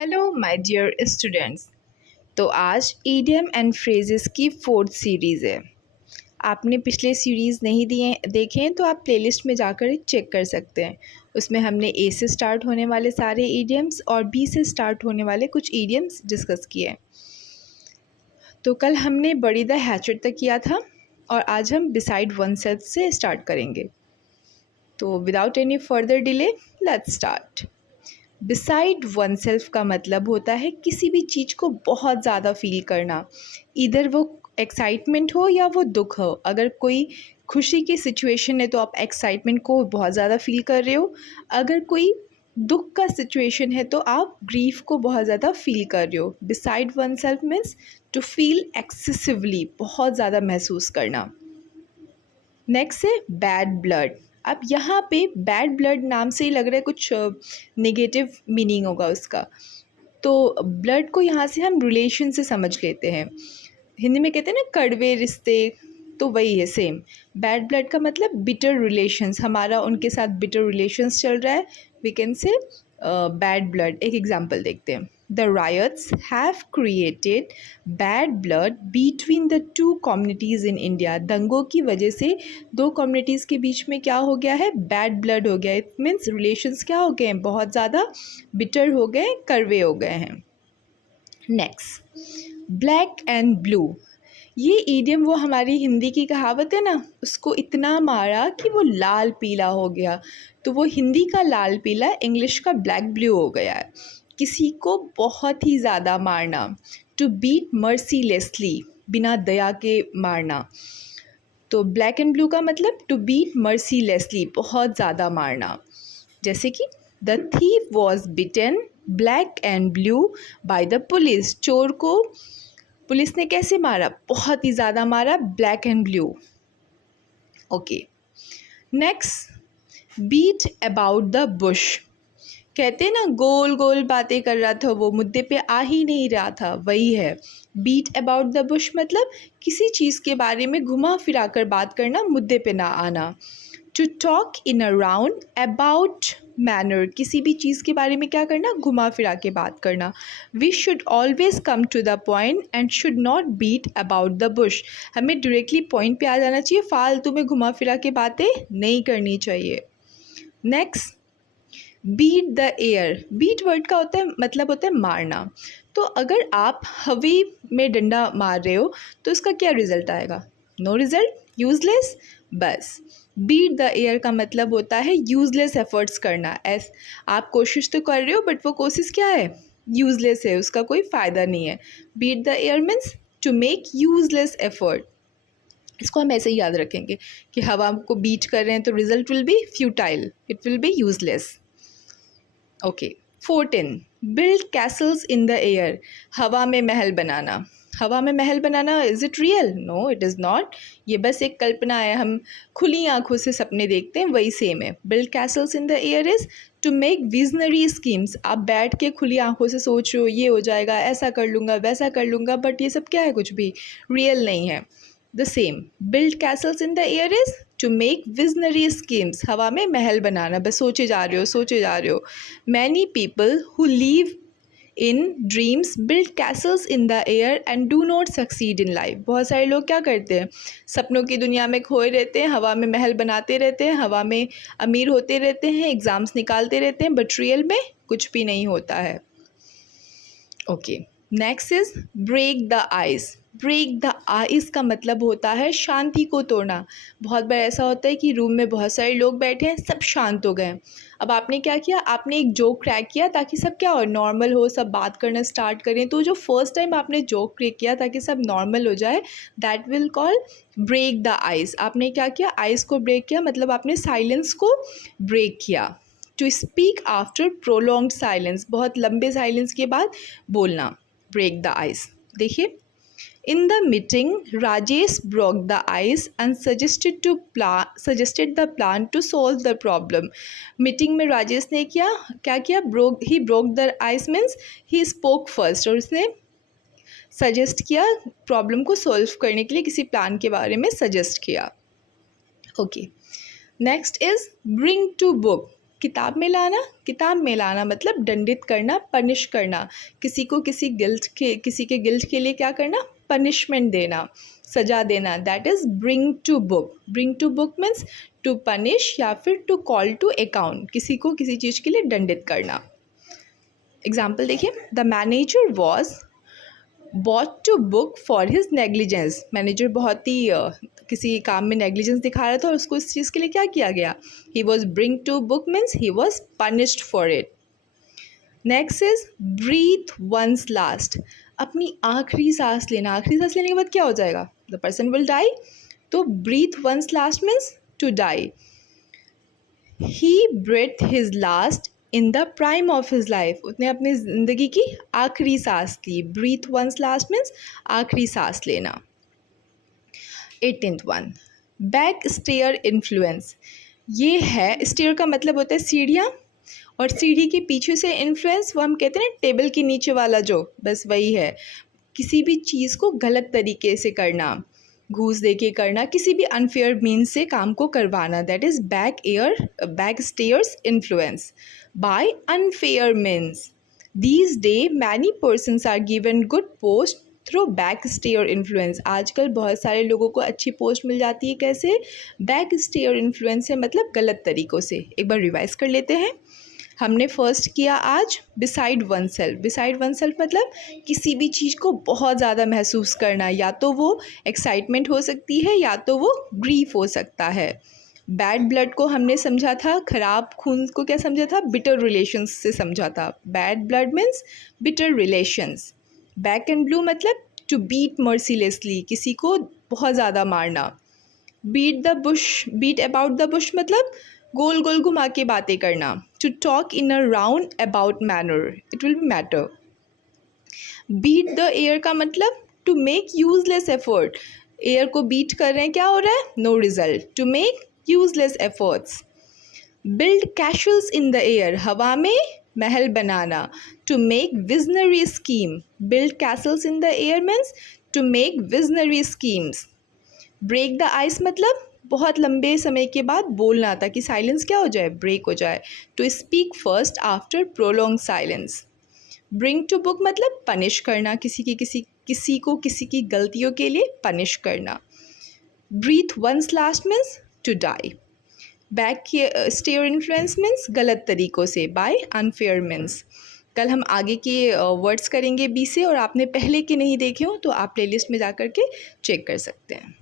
Hello my dear students. तो आज idiom and phrases की फोर्थ सीरीज़ है। आपने पिछले सीरीज़ नहीं दिए देखे हैं तो आप प्लेलिस्ट में जाकर चेक कर सकते हैं। उसमें हमने ए से स्टार्ट होने वाले सारे ईडियम्स और बी से स्टार्ट होने वाले कुछ ईडियम्स डिस्कस किए। तो कल हमने बड़ी द हैचेट तक किया था और आज हम बिसाइड वन सेल्फ से स्टार्ट करेंगे। तो without any further delay let's start. Beside one self का मतलब होता है किसी भी चीज़ को बहुत ज़्यादा फील करना, इधर वो एक्साइटमेंट हो या वो दुख हो। अगर कोई खुशी की सिचुएशन है तो आप एक्साइटमेंट को बहुत ज़्यादा फील कर रहे हो, अगर कोई दुख का सिचुएशन है तो आप ग्रीफ को बहुत ज़्यादा फील कर रहे हो। Beside oneself means to feel excessively, बहुत ज़्यादा महसूस करना। नेक्स्ट है बैड ब्लड। अब यहाँ पे बैड ब्लड नाम से ही लग रहा है कुछ नेगेटिव मीनिंग होगा उसका। तो ब्लड को यहाँ से हम रिलेशन से समझ लेते हैं। हिंदी में कहते हैं ना कड़वे रिश्ते, तो वही है सेम। बैड ब्लड का मतलब बिटर रिलेशंस, हमारा उनके साथ बिटर रिलेशंस चल रहा है, we can say bad blood. एक एग्जांपल देखते हैं। The riots have created bad blood between the two communities in India. दंगों की वजह से दो कम्युनिटीज़ के बीच में क्या हो गया है, बैड ब्लड हो गया। इट मीन्स रिलेशंस क्या हो गए हैं, बहुत ज़्यादा बिटर हो गए, कड़वे हो गए हैं। Next, black and blue. ये ईडियम वो हमारी हिंदी की कहावत है ना, उसको इतना मारा कि वो लाल पीला हो गया। तो वो हिंदी का लाल पीला इंग्लिश का ब्लैक ब्लू हो गया है। किसी को बहुत ही ज़्यादा मारना, टू बीट मर्सीलेसली, बिना दया के मारना। तो ब्लैक एंड ब्लू का मतलब टू बीट मर्सीलेसली, बहुत ज़्यादा मारना। जैसे कि the thief was beaten black and blue by the police. चोर को पुलिस ने कैसे मारा, बहुत ही ज़्यादा मारा, black and blue. Okay, next, beat about the bush. कहते हैं ना गोल गोल बातें कर रहा था, वो मुद्दे पे आ ही नहीं रहा था, वही है बीट अबाउट द बुश। मतलब किसी चीज़ के बारे में घुमा फिरा कर बात करना, मुद्दे पे ना आना। To talk in a round about manner, किसी भी चीज़ के बारे में क्या करना, घुमा फिरा के बात करना। We should always come to the point and should not beat about the bush. हमें डायरेक्टली पॉइंट पे आ जाना चाहिए, फालतू में घुमा फिरा के बातें नहीं करनी चाहिए। Next, beat the air. Beat word का होता है मतलब होता है मारना। तो अगर आप हवा में डंडा मार रहे हो तो इसका क्या रिजल्ट आएगा, नो रिजल्ट, यूजलेस। बस बीट द एयर का मतलब होता है यूजलेस एफर्ट्स करना। आप कोशिश तो कर रहे हो बट वो कोशिश क्या है, यूजलेस है, उसका कोई फ़ायदा नहीं है। Beat the air means to make useless effort. इसको हम ऐसे ही याद रखेंगे कि हवा को बीट कर रहे हैं तो result will be futile, it will be useless. Okay, 14, build castles in the air. हवा में महल बनाना। हवा में महल बनाना, is it real, no it is not. ये बस एक कल्पना है, हम खुली आंखों से सपने देखते हैं, वही सेम है। Build castles in the air is to make visionary schemes. आप बैठ के खुली आंखों से सोच रहे हो ये हो जाएगा, ऐसा कर लूँगा, वैसा कर लूँगा, बट ये सब क्या है, कुछ भी रियल नहीं है। The same, build castles in the air is to make visionary schemes. हवा में महल बनाना, बस सोचे जा रहे हो, सोचे जा रहे हो। Many people who leave in dreams build castles in the air and do not succeed in life. बहुत सारे लोग क्या करते हैं, सपनों की दुनिया में खोए रहते हैं, हवा में महल बनाते रहते हैं, हवा में अमीर होते रहते हैं, एग्ज़ाम्स निकालते रहते हैं, बट रियल में कुछ भी नहीं होता है। Okay, next is break the ice. Break the ice का मतलब होता है शांति को तोड़ना। बहुत बार ऐसा होता है कि रूम में बहुत सारे लोग बैठे हैं, सब शांत हो गए। अब आपने क्या किया, आपने एक जोक क्रैक किया ताकि सब क्या हो, नॉर्मल हो, सब बात करना स्टार्ट करें। तो जो फर्स्ट टाइम आपने जोक क्रैक किया ताकि सब नॉर्मल हो जाए, that will call break the ice. आपने क्या किया, आइस को ब्रेक किया, मतलब आपने साइलेंस को ब्रेक किया। To speak after prolonged silence, बहुत लंबे साइलेंस के बाद बोलना, ब्रेक द आइस। देखिए, in the meeting Rajesh broke the ice and suggested the plan to solve the problem. Meeting में राजेश ने क्या किया, he broke the ice means he spoke first, और उसने सजेस्ट किया प्रॉब्लम को सॉल्व करने के लिए, किसी प्लान के बारे में सजेस्ट किया। Okay, next is bring to book. किताब में लाना मतलब दंडित करना, पनिश करना, किसी को किसी के गिल्ट के लिए क्या करना, पनिशमेंट देना, सजा देना, that is bring to book. Bring to book means to punish या फिर टू कॉल टू अकाउंट, किसी को किसी चीज़ के लिए दंडित करना। एग्जाम्पल देखिए, the manager was brought to book for his negligence. Manager बहुत ही किसी काम में नेग्लिजेंस दिखा रहा था और उसको इस चीज़ के लिए क्या किया गया, he was bring to book means he was punished for it. Next is breathe one's last, अपनी आखिरी सांस लेना। आखिरी सांस लेने के बाद क्या हो जाएगा, द पर्सन विल डाई, तो breathe one's last means to die. He breathed his last in the prime of his life, उसने अपनी ज़िंदगी की आखिरी सांस ली। ब्रीथ वंस लास्ट मीन्स आखिरी सांस लेना। 18th one, back stair influence. ये है, स्टेयर का मतलब होता है सीढ़ियाँ, और सीढ़ी के पीछे से इन्फ्लुएंस वो हम कहते हैं ना टेबल के नीचे वाला जो, बस वही है। किसी भी चीज़ को गलत तरीके से करना, घूस दे के करना, किसी भी अनफेयर मीन्स से काम को करवाना, that is back stairs influence by unfair means. These day many persons are given good post through back stair influence. आजकल बहुत सारे लोगों को अच्छी पोस्ट मिल जाती है, कैसे, बैक स्टेयर इन्फ्लुएंस है, मतलब गलत तरीक़ों से। एक बार रिवाइज कर लेते हैं। हमने फर्स्ट किया आज beside one self. Beside one self मतलब किसी भी चीज़ को बहुत ज़्यादा महसूस करना, या तो वो एक्साइटमेंट हो सकती है या तो वो ग्रीफ हो सकता है। बैड ब्लड को हमने समझा था, ख़राब खून को क्या समझा था, बिटर रिलेशंस से समझा था। Bad blood means bitter relations. Back and blue मतलब टू बीट मर्सीलेसली, किसी को बहुत ज़्यादा मारना। बीट अबाउट द बुश मतलब गोल गोल घुमा के बातें करना। To talk in a round about manner, it will be matter. Beat the air का मतलब to make useless effort, air को बीट कर रहे हैं, क्या हो रहा है, no result, to make useless efforts. Build castles in the air, हवा में महल बनाना। To make visionary scheme, build castles in the air means to make visionary schemes. Break the ice मतलब बहुत लंबे समय के बाद बोलना, ताकि साइलेंस क्या हो जाए, ब्रेक हो जाए। To speak first after prolong silence. Bring to book मतलब पनिश करना, किसी को किसी की गलतियों के लिए पनिश करना। Breathe one's last means to die. Back stair influence means गलत तरीक़ों से, बाय अनफेयर मीन्स। कल हम आगे के वर्ड्स करेंगे बी से, और आपने पहले के नहीं देखे हो तो आप प्लेलिस्ट में जा कर के चेक कर सकते हैं।